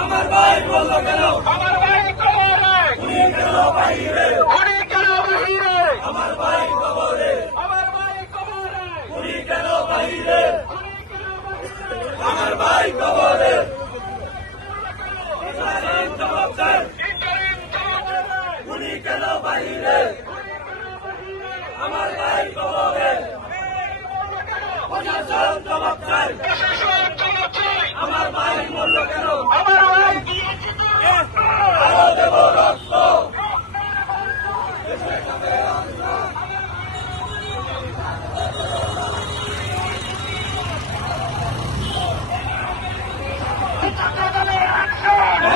আমার ভাই বললো কেন? আমার ভাই কবরে, উনি কেন বাহিরে? উনি কেন বাহিরে? আমার ভাই কবরে, আমার ভাই কবরে, উনি কেন বাহিরে? উনি কেন বাহিরে? আমার ভাই কবরে, জবাব দেন। ইন্টারিম জবাব দেবে। উনি কেন বাহিরে? আমার ভাই কবরে, প্রশাসন জবাব দেন। প্রশাসন জবাব চাই। আমার ভাই মরল কেন? আমার ভাই দিয়েছে তো আরো দেব রক্ত।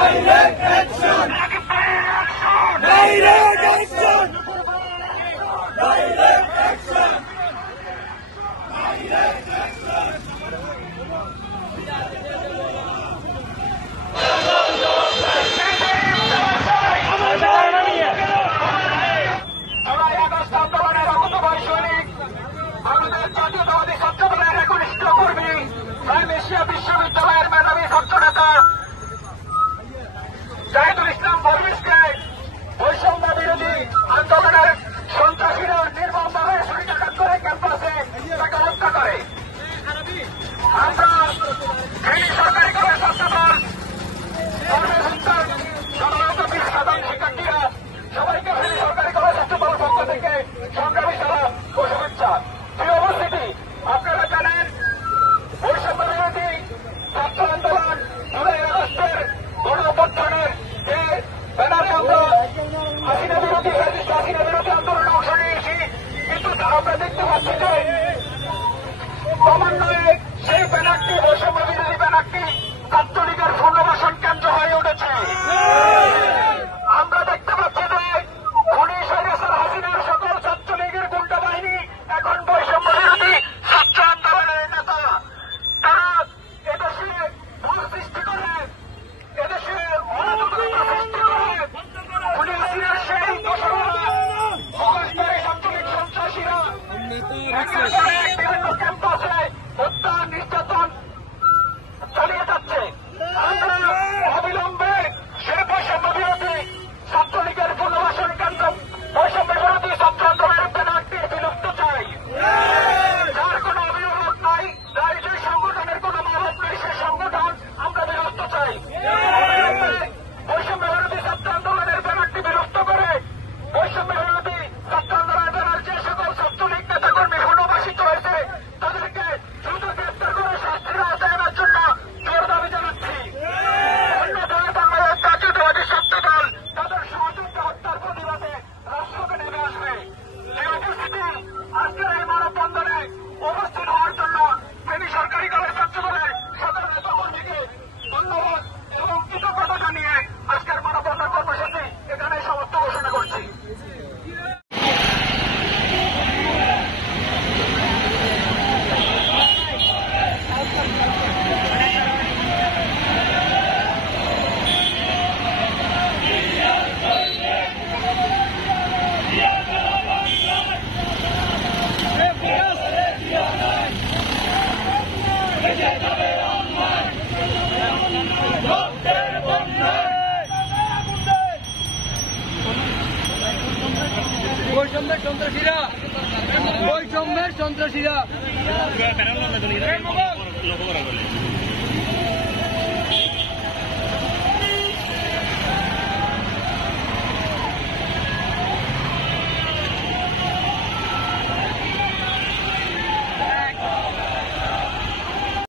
Direct action! Direct action! Direct action! Direct action! July August আন্দোলনের অকুতোভয় সৈনিক, আমাদের জাতীয়তাবাদী ছাত্র দলের একনিষ্ঠ কর্মী, প্রাইম এশিয়া বিশ্ববিদ্যালয়ের মেধাবী ছাত্র নেতা জাহিদুল ইসলাম পারভেজকে বৈষম্য বিরোধী আন্দোলনের সন্ত্রাসীরা নির্মমভাবে ছুরিকাঘাত করে ক্যাম্পাসে তাকে হত্যা করে। আমরা ফেনী সরকারি কলেজ ছাত্র দল পারভেজ হত্যার সাধারণত 20 শতাংশ শিক্ষার্থীরা সবাইকে ফেনী সরকারি কলেজ ছাত্র দল পক্ষ থেকে সংগ্রামী সারা ও শুভেচ্ছা। প্রিয় উপস্থিতি, আপনারা জানেন বৈষম্য বিরোধী ছাত্র আন্দোলন জুলাই আগস্টের গণ অভ্যুত্থানের যে ব্যানারে আমরা হাসিনা বিরোধী আন্দোলনে অংশ নিয়েছি, কিন্তু আমরা দেখতে পাচ্ছি যে ক্রমান্বয়ে সেই ব্যানারটি বৈষম্য বিরোধী ব্যানারটি ছাত্রলীগের পুনর্বাসন কেন্দ্র হয়ে উঠেছে। আমরা দেখতে পাচ্ছি যে পুলিশ হাসিনার সকল ছাত্রলীগের গুন্ডা বাহিনী এখন বৈষম্য বিরোধী ছাত্র আন্দোলনের নেতা। তারা এদেশে ভুল সৃষ্টি করে, এদেশে অরাজকতা সৃষ্টি করে, পুলিশ হাসিনার সেই দোষরা মুখোশধারী ছাত্রলীগ সন্ত্রাসীরা বিভিন্ন ক্যাম্পাসে হত্যা নির্যাতন চালিয়ে যাচ্ছে। আমরা অবিলম্বে সে বৈষম্য বিরোধী ছাত্রলীগের পুনর্বাসন কেন্দ্র বৈষম্য বিরোধী ছাত্র আন্দোলনের ব্যানারটি বিলুপ্ত চাই। যার কোনো অভিভাবক নাই, যার যে সংগঠনের কোনো মহৎ নেই, সে সংগঠন আমরা বিলুপ্ত চাই। অবিলম্বে বৈষম্য বিরোধী ছাত্র আন্দোলনের ব্যানারটি বিলুপ্ত করে বৈষম্য বিরোধী ছাত্র আন্দোলনের ব্যানার যে সকল ছাত্রলীগ নেতাকর্মী পুনর্বাসিত হয়েছে তাদেরকে দ্রুত গ্রেপ্তার করে শাস্তির আওতায় আনার জন্য জোর দাবি জানাচ্ছি। অন্যথায় বাংলাদেশ জাতীয়তাবাদী ছাত্র দল তাদের সহযোগিতা হত্যার প্রতিবাদে রাজপথে নেমে আসবে। এই উপস্থিতি, আজকের এই মানববন্ধনে উপস্থিত হওয়ার জন্য ফেনী সরকারি কলেজ ছাত্র দলের সকল নেতাকর্মীকে ধন্যবাদ এবং কৃতজ্ঞতা জানিয়ে আজকের মানববন্ধন কর্মসূচি এখানে সমাপ্ত ঘোষণা করছি। বৈষম্যের সন্ত্রাসীরা, বৈষম্যের সন্ত্রাসীরা।